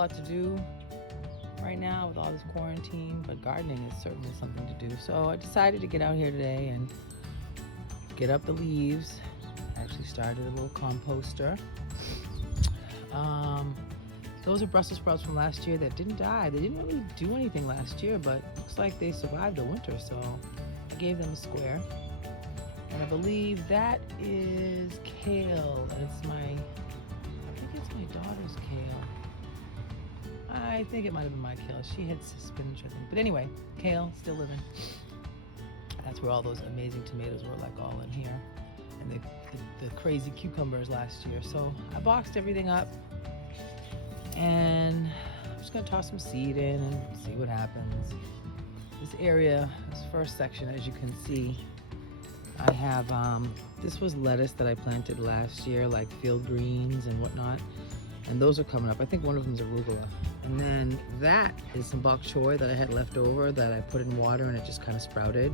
lot to do right now with all this quarantine, but gardening is certainly something to do. So I decided to get out here today and get up the leaves. Actually started a little composter. Those are Brussels sprouts from last year that didn't die. They didn't really do anything last year, but looks like they survived the winter, so I gave them a square. And I believe that is kale, and I think it's my daughter's kale. I think it might have been my kale. She had spinach, I think. But anyway, kale, still living. That's where all those amazing tomatoes were, like all in here. And the crazy cucumbers last year. So I boxed everything up. And I'm just gonna toss some seed in and see what happens. This area, this first section, as you can see, I have, this was lettuce that I planted last year, like field greens and whatnot. And those are coming up. I think one of them is arugula. And then that is some bok choy that I had left over that I put in water and it just kind of sprouted.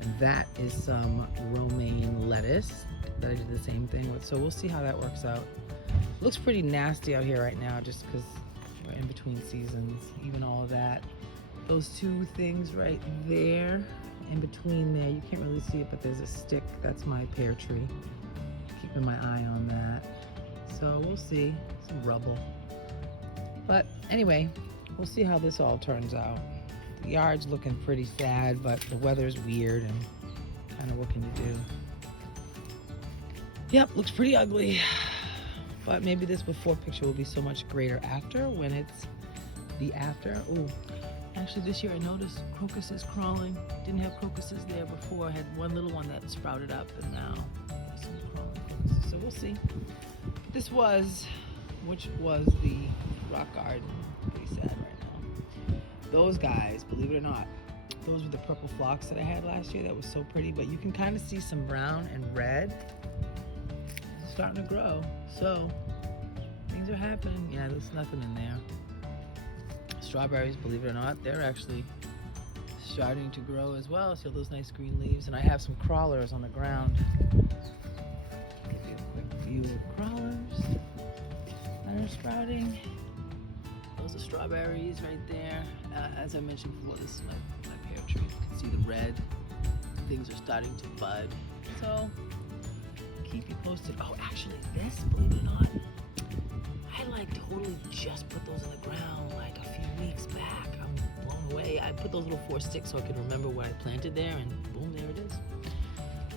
And that is some romaine lettuce that I did the same thing with. So we'll see how that works out. Looks pretty nasty out here right now just because we're in between seasons. Even all of that. Those two things right there, in between there, you can't really see it, but there's a stick. That's my pear tree. Keeping my eye on that. So we'll see. Some rubble. But anyway, we'll see how this all turns out. The yard's looking pretty sad, but the weather's weird and kind of what can you do? Yep, looks pretty ugly. But maybe this before picture will be so much greater after when it's the after. Oh, actually this year I noticed crocuses crawling. Didn't have crocuses there before. I had one little one that sprouted up and now there's some crawling crocuses. So we'll see. This was, which was the rock garden. Pretty sad right now. Those guys, believe it or not, those were the purple phlox that I had last year that was so pretty, but you can kind of see some brown and red starting to grow. So things are happening. Yeah, there's nothing in there. Strawberries, believe it or not, they're actually starting to grow as well. So those nice green leaves. And I have some crawlers on the ground. Give you a quick view of crawlers that are sprouting. Those are strawberries right there. As I mentioned before, this is my pear tree. You can see the red. Things are starting to bud. So keep you posted. Oh, actually this, believe it or not, I like totally just put those in the ground like a few weeks back. I'm blown away. I put those little 4 sticks so I can remember what I planted there and boom, there it is.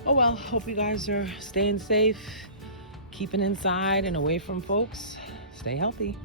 Oh well, hope you guys are staying safe, keeping inside and away from folks. Stay healthy.